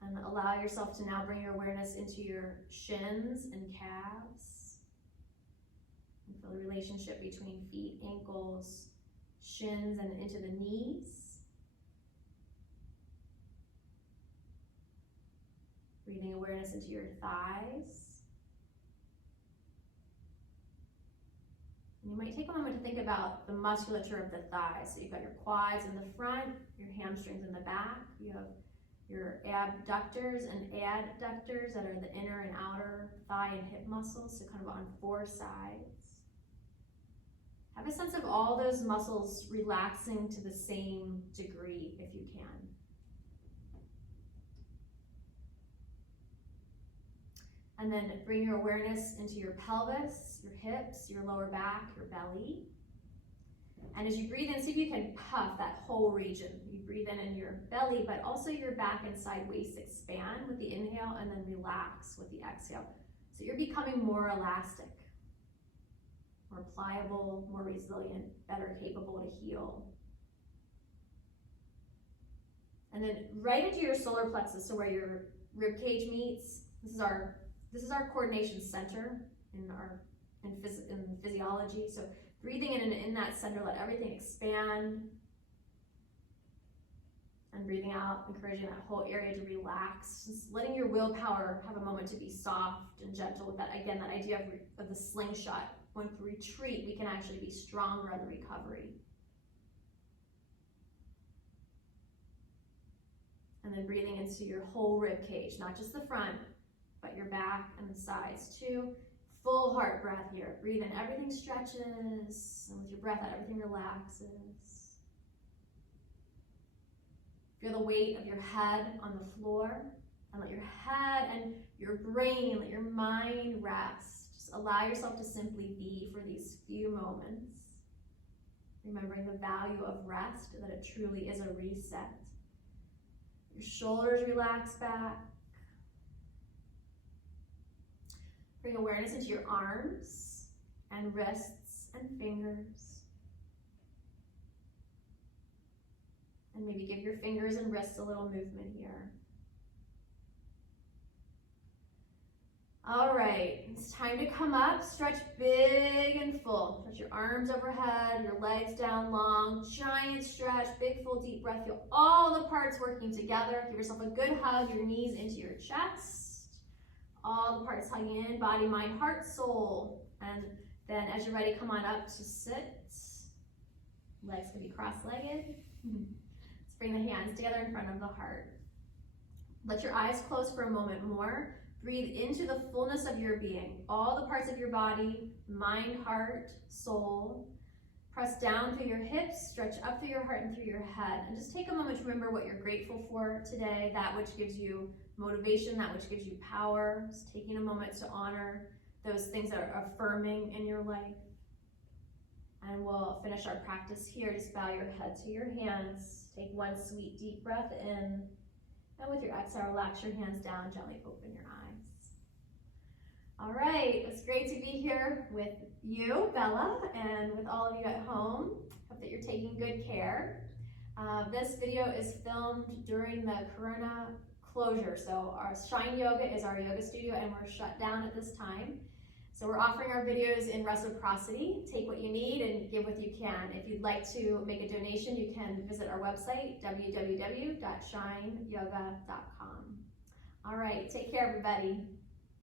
And allow yourself to now bring your awareness into your shins and calves. And feel the relationship between feet, ankles, shins, and into the knees. Breathing awareness into your thighs. And you might take a moment to think about the musculature of the thighs. So you've got your quads in the front, your hamstrings in the back. You have your abductors and adductors that are the inner and outer thigh and hip muscles, so kind of on four sides. Have a sense of all those muscles relaxing to the same degree if you can. And then bring your awareness into your pelvis, your hips, your lower back, your belly. And as you breathe in, see if you can puff that whole region. You breathe in your belly, but also your back and side waist expand with the inhale and then relax with the exhale. So you're becoming more elastic, more pliable, more resilient, better capable to heal. And then right into your solar plexus, so where your rib cage meets. This is our coordination center in physiology. So breathing in that center, let everything expand. And breathing out, encouraging that whole area to relax. Just letting your willpower have a moment to be soft and gentle with that. Again, that idea of the slingshot. When we retreat, we can actually be stronger in the recovery. And then breathing into your whole rib cage, not just the front, but your back and the sides too. Full heart breath here. Breathe in, everything stretches, and with your breath out, everything relaxes. Feel the weight of your head on the floor, and let your head and your brain, let your mind rest. Just allow yourself to simply be for these few moments. Remembering the value of rest, that it truly is a reset. Your shoulders relax back. Bring awareness into your arms and wrists and fingers. And maybe give your fingers and wrists a little movement here. All right, it's time to come up. Stretch big and full. Stretch your arms overhead, your legs down long. Giant stretch, big, full, deep breath. Feel all the parts working together. Give yourself a good hug, your knees into your chest. All the parts hugging in, body, mind, heart, soul. And then as you're ready, come on up to sit. Legs can be cross-legged. Let's bring the hands together in front of the heart. Let your eyes close for a moment more. Breathe into the fullness of your being. All the parts of your body, mind, heart, soul. Press down through your hips, stretch up through your heart and through your head. And just take a moment to remember what you're grateful for today, that which gives you motivation, that which gives you power. Just taking a moment to honor those things that are affirming in your life. And we'll finish our practice here. Just bow your head to your hands. Take one sweet deep breath in. And with your exhale, relax your hands down, gently open your eyes. All right, it's great to be here with you, Bella, and with all of you at home. Hope that you're taking good care. This video is filmed during the Corona closure. So our Shine Yoga is our yoga studio and we're shut down at this time. So we're offering our videos in reciprocity. Take what you need and give what you can. If you'd like to make a donation, you can visit our website, www.shineyoga.com. All right, take care, everybody.